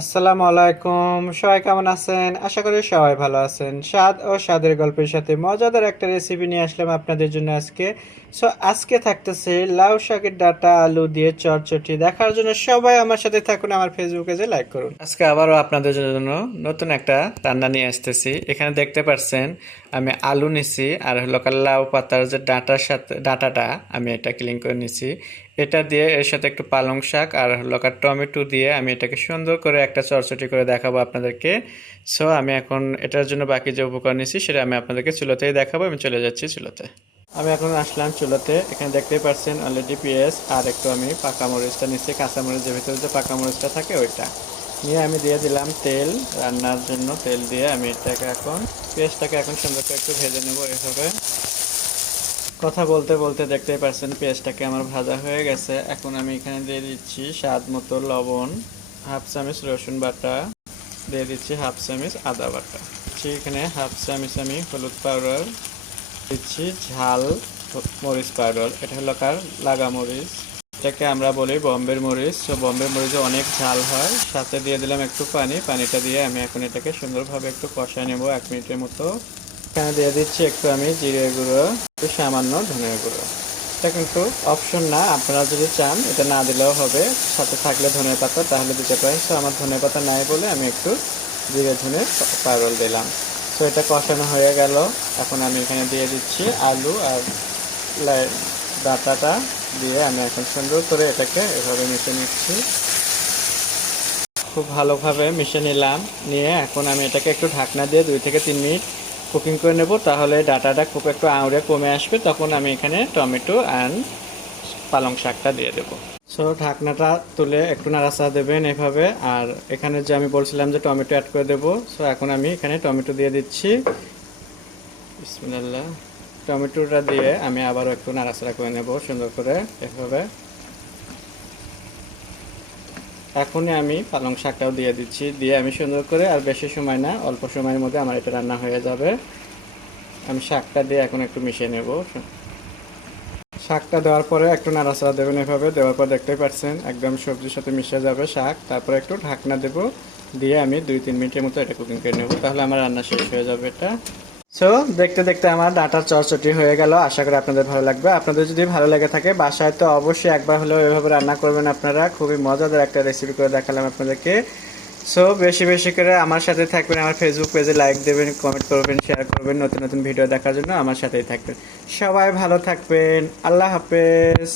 আসসালামু আলাইকুম। সবাই কেমন আছেন? আশা করি সবাই ভালো আছেন। স্বাদ ও স্বাদের গল্পের সাথে মজাদার একটা রেসিপি নিয়ে আসলাম আপনাদের জন্য আজকে। আজকে থাকতেছে লাউ শাকের ডাঁটা আলু দিয়ে চটচটি। দেখার জন্য সবাই আমার সাথে থাকুন, আমার ফেসবুক পেজে লাইক করুন। আজকে আবারও আপনাদের জন্য নতুন একটা রান্না নিয়ে আসতেছি। এখানে দেখতে পাচ্ছেন আমি আলু নিছি আর হলো লাউ পাতার যে ডাঁটার সাথে ডাঁটাটা আমি এটা ক্লিন করে নিছি। এটা দিয়ে এর সাথে একটু পালং শাক আর হলো টমেটো দিয়ে আমি এটাকে সুন্দর করে একটা চটচটি করে দেখাবো আপনাদেরকে। আমি এখন এটার জন্য বাকি যে উপকরণ নিছি সেটা আমি আপনাদেরকে চুলোতেই দেখাবো। আমি চলে যাচ্ছি চুলোতে। আমি এখন আসলাম চুলোতে। এখানে দেখতেই পাচ্ছেন অলরেডি পেঁয়াজ আর একটু আমি পাকা মরিচটা নিচ্ছি, কাঁচা মরিচের ভিতরে যে পাকা মরিচটা থাকে ওইটা নিয়ে আমি দিয়ে দিলাম তেল। রান্নার জন্য তেল দিয়ে আমি এটাকে এখন পেঁয়াজটাকে এখন সুন্দর করে একটু ভেজে নেবো এভাবে। কথা বলতে বলতে দেখতেই পাচ্ছেন পেঁয়াজটাকে আমার ভাজা হয়ে গেছে। এখন আমি এখানে দিয়ে দিচ্ছি স্বাদ মতো লবণ, হাফ চামচ রসুন বাটা, দিয়ে দিচ্ছি হাফ চামচ আদা বাটা, দিচ্ছি এখানে হাফ চামচ আমি হলুদ পাউডার, দিচ্ছি ঝাল মরিচ পাউডার, এটা হলো লাগা মরিচ, এটাকে আমরা বলি বম্বের মরিচ। বম্বের মরিচে অনেক ঝাল হয়। সাথে দিয়ে দিলাম একটু পানি। পানিটা দিয়ে আমি এখন এটাকে সুন্দরভাবে একটু কষায় নেব 1 মিনিটের মতো। এখানে দিয়ে দিচ্ছি একটু আমি জিরে গুঁড়ো, একটু সামান্য ধনিয়া গুঁড়ো। এটা কিন্তু অপশন না, আপনারা যদি চান এটা না দিলেও হবে। সাথে থাকলে ধনিয়া পাতা তাহলে দিতে পারেন। আমার ধনিয়া পাতা নাই বলে আমি একটু জিরে ধনে পাউডার দিলাম। এটা কষানো হয়ে গেল। এখন আমি এখানে দিয়ে দিচ্ছি আলু আর ডাঁটাটা দিয়ে আমি এখন সুন্দর করে এটাকে এভাবে মিশিয়ে নিচ্ছি। খুব ভালোভাবে মিশিয়ে নিলাম। নিয়ে এখন আমি এটাকে একটু ঢাকনা দিয়ে 2 থেকে 3 মিনিট কুকিং করে নেব। তাহলে ডাটাটা খুব একটু আউড়ে কমে আসবে। তখন আমি এখানে টমেটো অ্যান্ড পালং শাকটা দিয়ে দেবো। ঢাকনাটা তুলে একটু নাড়াচাড়া দেবেন এভাবে। আর এখানে যে আমি বলছিলাম যে টমেটো অ্যাড করে দেবো, এখন আমি এখানে টমেটো দিয়ে দিচ্ছি। বিসমিল্লাহ। টমেটোটা দিয়ে আমি আবারও একটু নাড়াচাড়া করে নেব সুন্দর করে এভাবে। এখনই আমি পালং শাকটাও দিয়ে দিচ্ছি, দিয়ে আমি সুন্দর করে, আর বেশি সময় না, অল্প সময়ের মধ্যে আমার এটা রান্না হয়ে যাবে। আমি শাকটা দিয়ে এখন একটু মিশিয়ে নেব। শাকটা দেওয়ার পরে একটু নাড়াচাড়া দেবেন এভাবে। দেওয়ার পর দেখতেই পাচ্ছেন একদম সবজির সাথে মিশে যাবে শাক। তারপরে একটু ঢাকনা দেবো, দিয়ে আমি 2-3 মিনিটের মতো এটা কুকিং করে নেব। তাহলে আমার রান্না শেষ হয়ে যাবে এটা। দেখতে দেখতে আমার ডাঁটার চটচটি হয়ে গেল। আশা করি আপনাদের ভালো লাগবে। আপনাদের যদি ভালো লেগে থাকে বাসায় তো অবশ্যই একবার হলেও এভাবে রান্না করবেন আপনারা। খুবই মজাদার একটা রেসিপি করে দেখালাম আপনাদেরকে। বেশি বেশি করে আমার সাথে থাকবেন। আমার ফেসবুক পেজে লাইক দেবেন, কমেন্ট করবেন, শেয়ার করবেন। নতুন নতুন ভিডিও দেখার জন্য আমার সাথেই থাকবেন। সবাই ভালো থাকবেন। আল্লাহ হাফেজ।